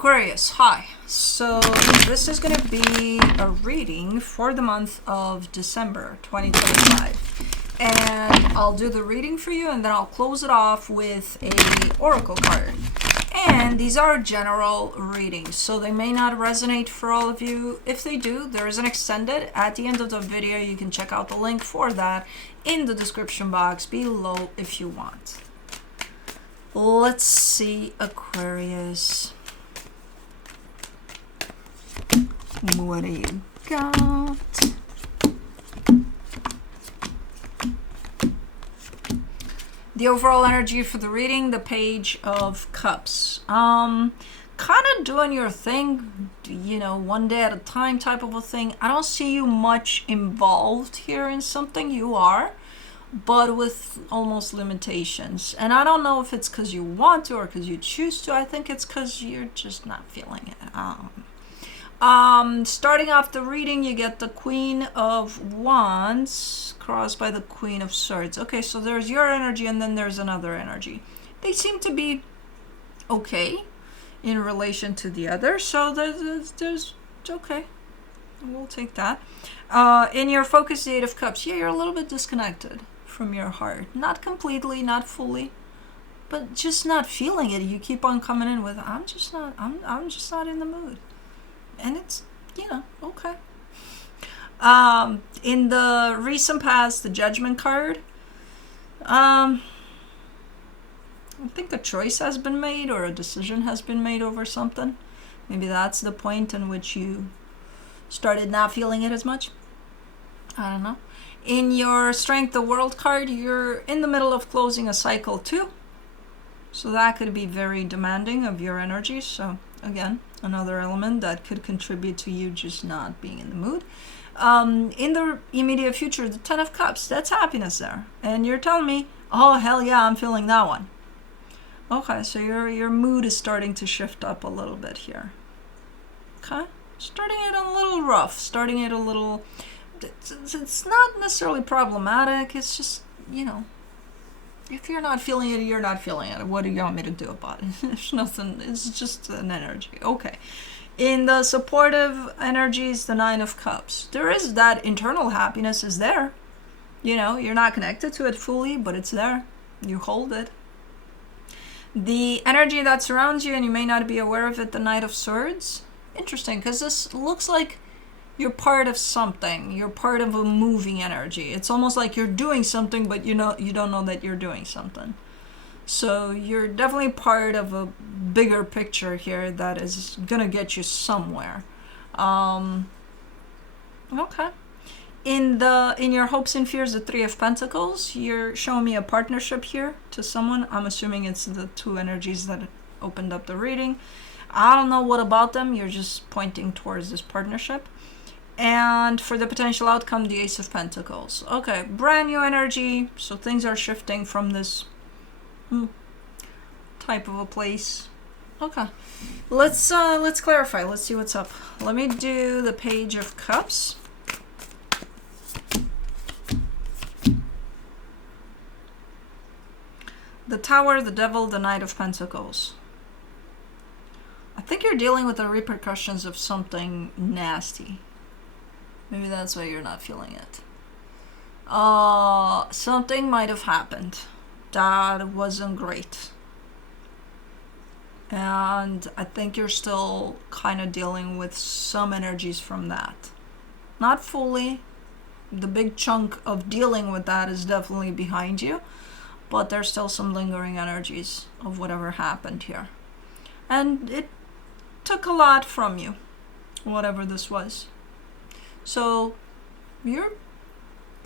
Aquarius, hi. So this is going to be a reading for the month of December 2025. And I'll do the reading for you and then I'll close it off with a oracle card. And these are general readings, so they may not resonate for all of you. If they do, there is an extended at the end of the video. You can check out the link for that in the description box below if you want. Let's see, Aquarius. What do you got? The overall energy for the reading, the Page of Cups. Kind of doing your thing, you know, one day at a time type of a thing. I don't see you much involved here in something. You are, but with almost limitations. And I don't know if it's because you want to or because you choose to. I think it's because you're just not feeling it. Starting off the reading, you get the Queen of Wands crossed by the Queen of Swords. Okay, so there's your energy and then there's another energy. They seem to be okay in relation to the other, so there's okay. We'll take that. In your focus, the Eight of Cups, yeah, you're a little bit disconnected from your heart. Not completely, not fully, but just not feeling it. You keep on coming in with, I'm just not in the mood. And it's, you know, okay. In the recent past, the Judgment card, I think a choice has been made or a decision has been made over something. Maybe that's the point in which you started not feeling it as much. I don't know. In your Strength, the World card, you're in the middle of closing a cycle too. So that could be very demanding of your energy. So again, another element that could contribute to you just not being in the mood. In the immediate future, the Ten of Cups, that's happiness there. And you're telling me, oh, hell yeah, I'm feeling that one. Okay, so your mood is starting to shift up a little bit here. Okay, starting it a little rough, starting it a little, it's not necessarily problematic. It's just, you know, if you're not feeling it, you're not feeling it. What do you want me to do about it? There's nothing. It's just an energy. Okay. In the supportive energies, the Nine of Cups. There is that internal happiness is there. You know, you're not connected to it fully, but it's there. You hold it. The energy that surrounds you, and you may not be aware of it, the Knight of Swords. Interesting, because this looks like you're part of something. You're part of a moving energy. It's almost like you're doing something, but you don't know that you're doing something. So you're definitely part of a bigger picture here that is gonna get you somewhere. Okay. In your hopes and fears, the Three of Pentacles, you're showing me a partnership here to someone. I'm assuming it's the two energies that opened up the reading. I don't know what about them. You're just pointing towards this partnership. And for the potential outcome, the Ace of Pentacles. Okay, brand new energy. So things are shifting from this type of a place. Okay, let's clarify. Let's see what's up. Let me do the Page of Cups. The Tower, the Devil, the Knight of Pentacles. I think you're dealing with the repercussions of something nasty. Maybe that's why you're not feeling it. Something might have happened that wasn't great. And I think you're still kind of dealing with some energies from that. Not fully. The big chunk of dealing with that is definitely behind you. But there's still some lingering energies of whatever happened here. And it took a lot from you, whatever this was. So you're,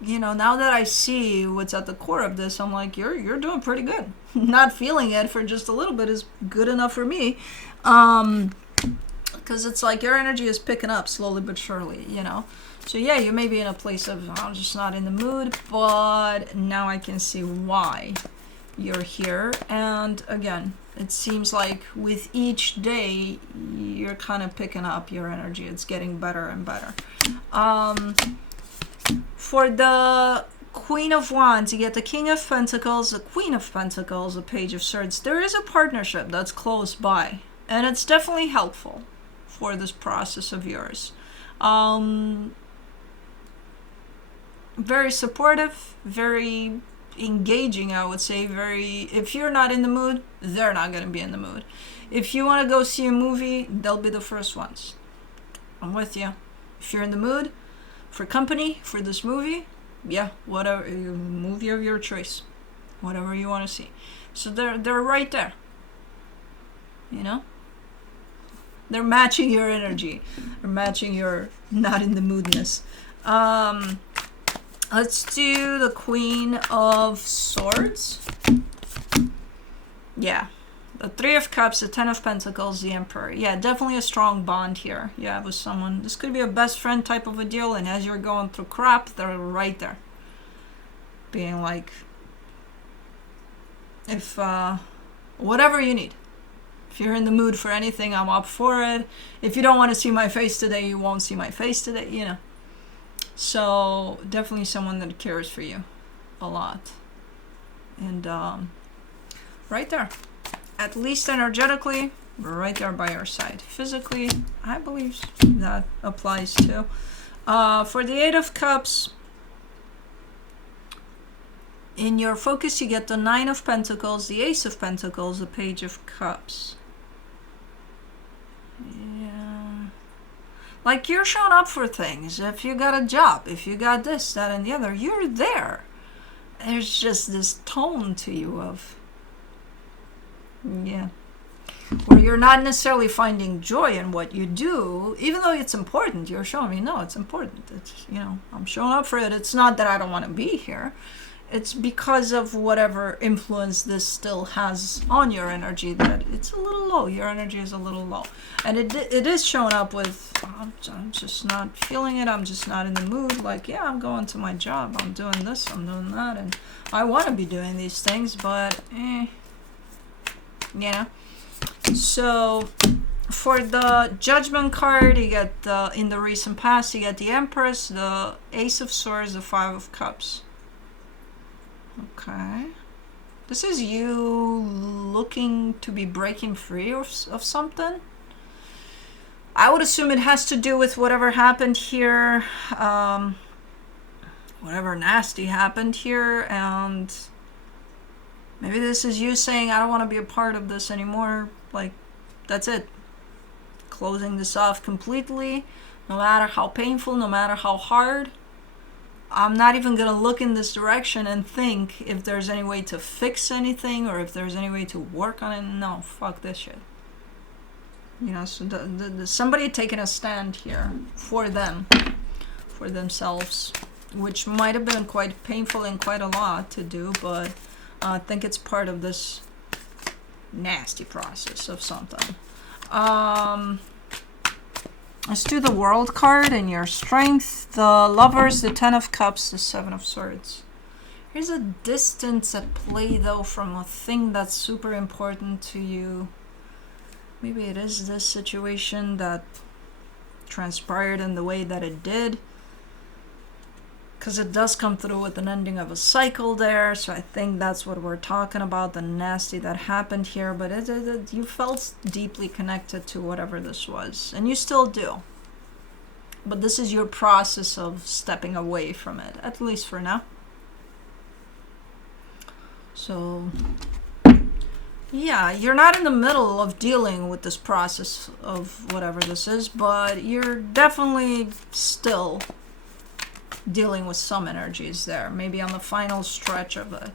you know, now that I see what's at the core of this, I'm like, you're doing pretty good. Not feeling it for just a little bit is good enough for me. Because it's like your energy is picking up slowly but surely, you know. So yeah, you may be in a place of, I'm just not in the mood, but now I can see why you're here. And again, it seems like with each day, you're kind of picking up your energy. It's getting better and better. For the Queen of Wands, you get the King of Pentacles, the Queen of Pentacles, the Page of Swords. There is a partnership that's close by. And it's definitely helpful for this process of yours. Very supportive, very engaging, I would say. Very, if you're not in the mood, they're not going to be in the mood. If you want to go see a movie, they'll be the first ones. I'm with you. If you're in the mood for company for this movie, yeah, whatever, movie of your choice, whatever you want to see. So they're right there. You know, they're matching your energy. They're matching your not in the moodness. Let's do the Queen of Swords. Yeah. The Three of Cups, the Ten of Pentacles, the Emperor. Yeah, definitely a strong bond here. Yeah, with someone. This could be a best friend type of a deal, and as you're going through crap, they're right there. Being like, if, whatever you need. If you're in the mood for anything, I'm up for it. If you don't want to see my face today, you won't see my face today, you know. So definitely someone that cares for you a lot. And right there. At least energetically, we're right there by your side. Physically, I believe that applies too. For the Eight of Cups, in your focus you get the Nine of Pentacles, the Ace of Pentacles, the Page of Cups. Yeah. Like you're showing up for things. If you got a job, if you got this, that, and the other, you're there. There's just this tone to you of, yeah, where you're not necessarily finding joy in what you do, even though it's important. You're showing me, no, it's important. It's, you know, I'm showing up for it. It's not that I don't want to be here. It's because of whatever influence this still has on your energy that it's a little low. Your energy is a little low. And it is showing up with, I'm just not feeling it. I'm just not in the mood. Like, yeah, I'm going to my job. I'm doing this. I'm doing that. And I want to be doing these things, but, you know. So for the Judgment card, you get the, in the recent past, you get the Empress, the Ace of Swords, the Five of Cups. Okay. This is you looking to be breaking free of something. I would assume it has to do with whatever happened here, whatever nasty happened here, and maybe this is you saying, I don't want to be a part of this anymore. Like, that's it. Closing this off completely, no matter how painful, no matter how hard. I'm not even going to look in this direction and think if there's any way to fix anything or if there's any way to work on it. No, fuck this shit. You know, so somebody taking a stand here for them, for themselves, which might have been quite painful and quite a lot to do, but I think it's part of this nasty process of something. Let's do the World card and your strength. The Lovers, the Ten of Cups, the Seven of Swords. Here's a distance at play, though, from a thing that's super important to you. Maybe it is this situation that transpired in the way that it did. Because it does come through with an ending of a cycle there. So I think that's what we're talking about, the nasty that happened here. But you felt deeply connected to whatever this was. And you still do. But this is your process of stepping away from it, at least for now. So, yeah, you're not in the middle of dealing with this process of whatever this is. But you're definitely still dealing with some energies there, maybe on the final stretch of it.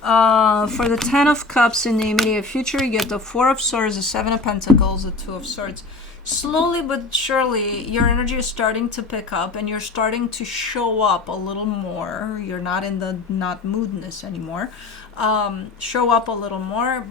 For the Ten of Cups in the immediate future, you get the Four of Swords, the Seven of Pentacles, the Two of Swords. Slowly but surely, your energy is starting to pick up and you're starting to show up a little more. You're not in the not moodness anymore. Show up a little more,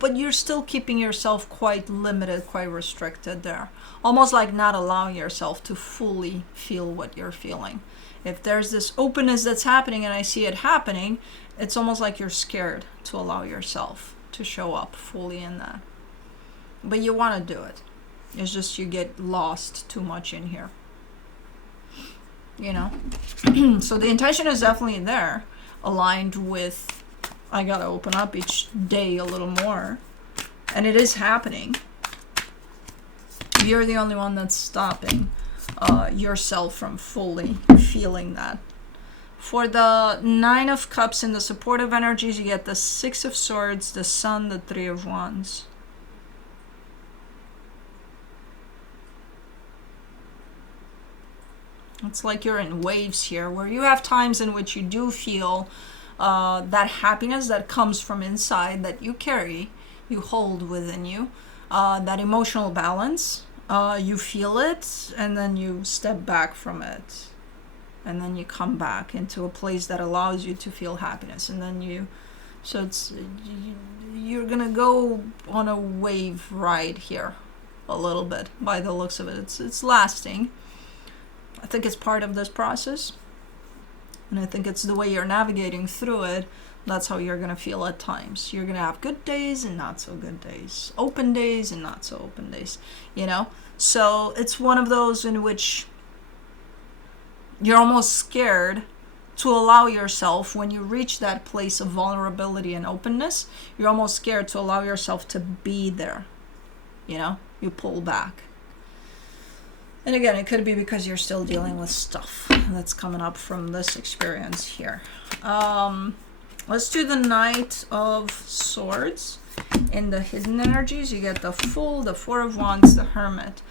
but you're still keeping yourself quite limited, quite restricted there. Almost like not allowing yourself to fully feel what you're feeling. If there's this openness that's happening and I see it happening, it's almost like you're scared to allow yourself to show up fully in that. But you want to do it. It's just you get lost too much in here. You know? So the intention is definitely there, aligned with I gotta open up each day a little more. and it is happening. You're the only one that's stopping yourself from fully feeling that. For the Nine of Cups in the supportive energies, you get the Six of Swords, the Sun, the Three of Wands. It's like you're in waves here, where you have times in which you do feel that happiness that comes from inside, that you carry, you hold within you, that emotional balance. You feel it, and then you step back from it, and then you come back into a place that allows you to feel happiness, and then you're gonna go on a wave ride here a little bit by the looks of it. It's lasting. I think it's part of this process, and I think it's the way you're navigating through it. That's how you're gonna feel at times. You're gonna have good days and not so good days, open days and not so open days, you know? So it's one of those in which you're almost scared to allow yourself, when you reach that place of vulnerability and openness, you're almost scared to allow yourself to be there, you know? You pull back. And again, it could be because you're still dealing with stuff that's coming up from this experience here. Let's do the Knight of Swords. In the hidden energies, you get the Fool, the Four of Wands, the Hermit.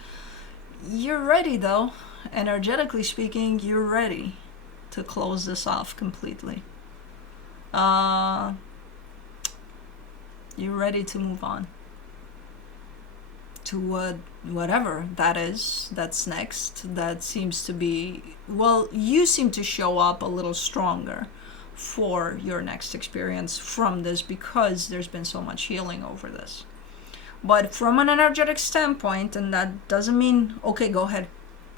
You're ready, though. Energetically speaking, you're ready to close this off completely. You're ready to move on to whatever that is that's next. That seems to be, well, you seem to show up a little stronger for your next experience from this, because there's been so much healing over this. But from an energetic standpoint, and that doesn't mean, okay, go ahead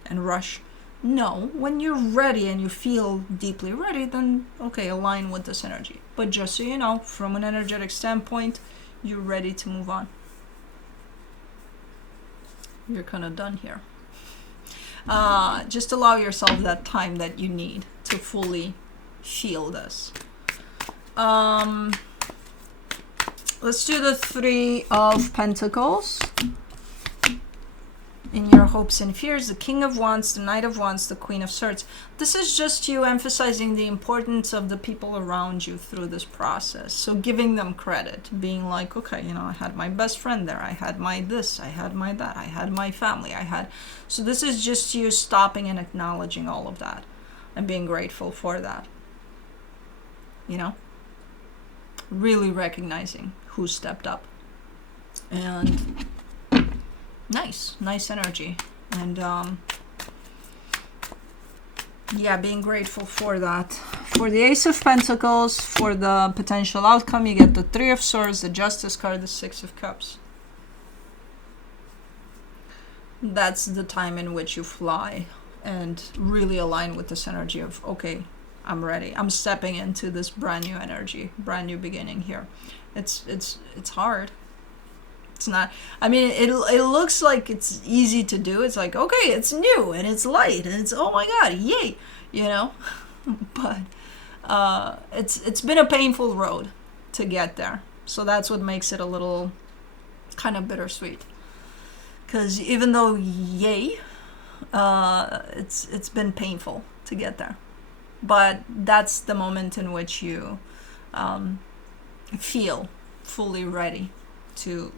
and rush. No, when you're ready and you feel deeply ready, then okay, align with this energy. But just so you know, from an energetic standpoint, you're ready to move on. You're kind of done here. Just allow yourself that time that you need to fully feel this. Let's do the Three of Pentacles. In your hopes and fears, the King of Wands, the Knight of Wands, the Queen of Swords. This is just you emphasizing the importance of the people around you through this process. So giving them credit, being like, okay, you know, I had my best friend there, I had my this, I had my that, I had my family, so this is just you stopping and acknowledging all of that and being grateful for that. You know, really recognizing who stepped up. And nice energy. And yeah, being grateful for that. For the Ace of Pentacles, for the potential outcome, you get the Three of Swords, the Justice card, the Six of Cups. That's the time in which you fly and really align with this energy of, okay, I'm ready. I'm stepping into this brand new energy, brand new beginning here. It's hard. It's not, I mean, it looks like it's easy to do. It's like, okay, it's new and it's light and it's, oh my God, yay, you know? But it's been a painful road to get there. So that's what makes it a little kind of bittersweet. Because even though yay, it's been painful to get there. But that's the moment in which you feel fully ready to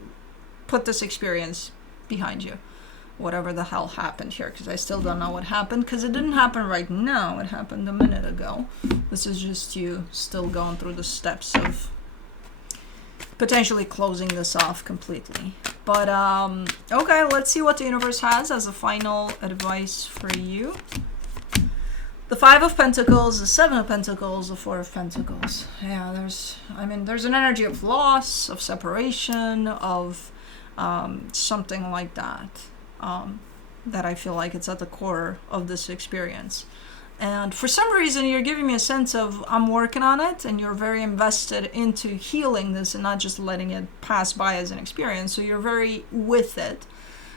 put this experience behind you, whatever the hell happened here, because I still don't know what happened, because it didn't happen right now, it happened a minute ago. This is just you still going through the steps of potentially closing this off completely. But okay, let's see what the universe has as a final advice for you. The Five of Pentacles, the Seven of Pentacles, the Four of Pentacles. Yeah, there's an energy of loss, of separation, of something like that, that I feel like it's at the core of this experience. And for some reason, you're giving me a sense of, I'm working on it, and you're very invested into healing this and not just letting it pass by as an experience. So you're very with it.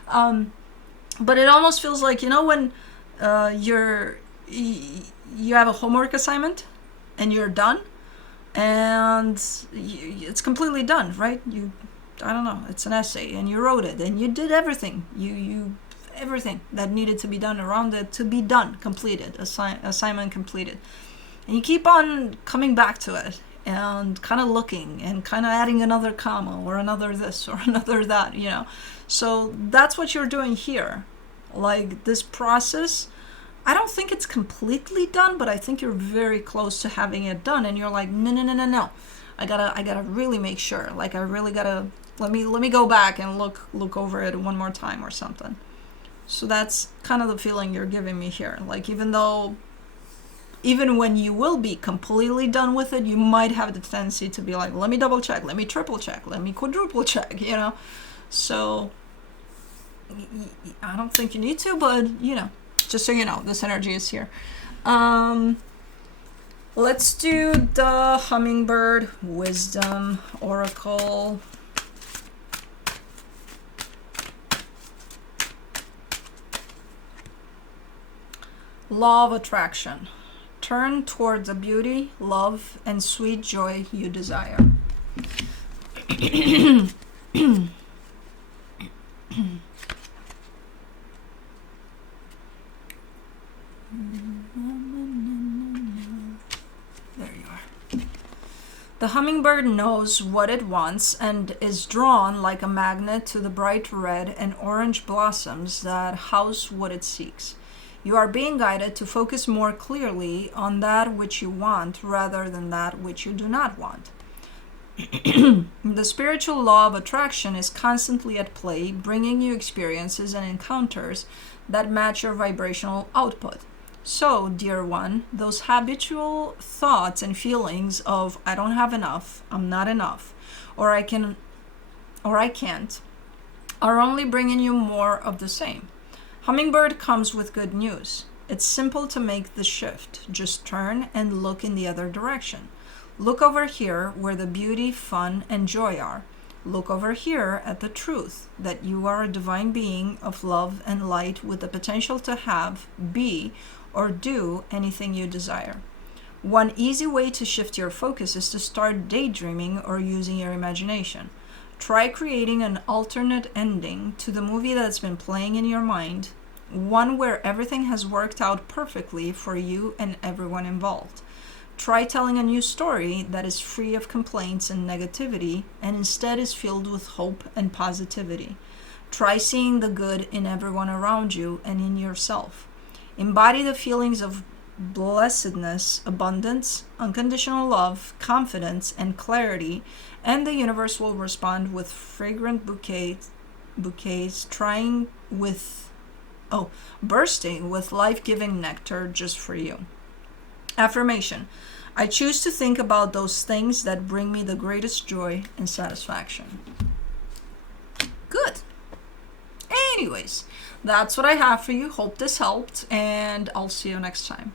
But it almost feels like, you know, when you have a homework assignment and you're done, and it's completely done, right? You I don't know, it's an essay, and you wrote it, and you did everything. You everything that needed to be done around it to be done, completed, assignment completed. And you keep on coming back to it and kind of looking and kind of adding another comma or another this or another that, you know. So that's what you're doing here. Like this process, I don't think it's completely done, but I think you're very close to having it done. And you're like, no. I gotta really make sure. Like I really gotta, let me go back and look over it one more time or something. So that's kind of the feeling you're giving me here. Like even when you will be completely done with it, you might have the tendency to be like, let me double check, let me triple check, let me quadruple check, you know. So I don't think you need to, but you know, just so you know, this energy is here. Let's do the Hummingbird Wisdom Oracle. Law of attraction. Turn toward the beauty, love, and sweet joy you desire. There you are. The hummingbird knows what it wants and is drawn like a magnet to the bright red and orange blossoms that house what it seeks. You are being guided to focus more clearly on that which you want rather than that which you do not want. The spiritual law of attraction is constantly at play, bringing you experiences and encounters that match your vibrational output. So, dear one, those habitual thoughts and feelings of I don't have enough, I'm not enough, or I can't, are only bringing you more of the same. Hummingbird comes with good news. It's simple to make the shift. Just turn and look in the other direction. Look over here where the beauty, fun, and joy are. Look over here at the truth that you are a divine being of love and light with the potential to have, be, or do anything you desire. One easy way to shift your focus is to start daydreaming or using your imagination. Try creating an alternate ending to the movie that's been playing in your mind, one where everything has worked out perfectly for you and everyone involved. Try telling a new story that is free of complaints and negativity and instead is filled with hope and positivity. Try seeing the good in everyone around you and in yourself. Embody the feelings of blessedness, abundance, unconditional love, confidence, and clarity, and the universe will respond with fragrant bouquets bursting with life-giving nectar just for you. Affirmation. I choose to think about those things that bring me the greatest joy and satisfaction. Good. Anyways, that's what I have for you. Hope this helped, and I'll see you next time.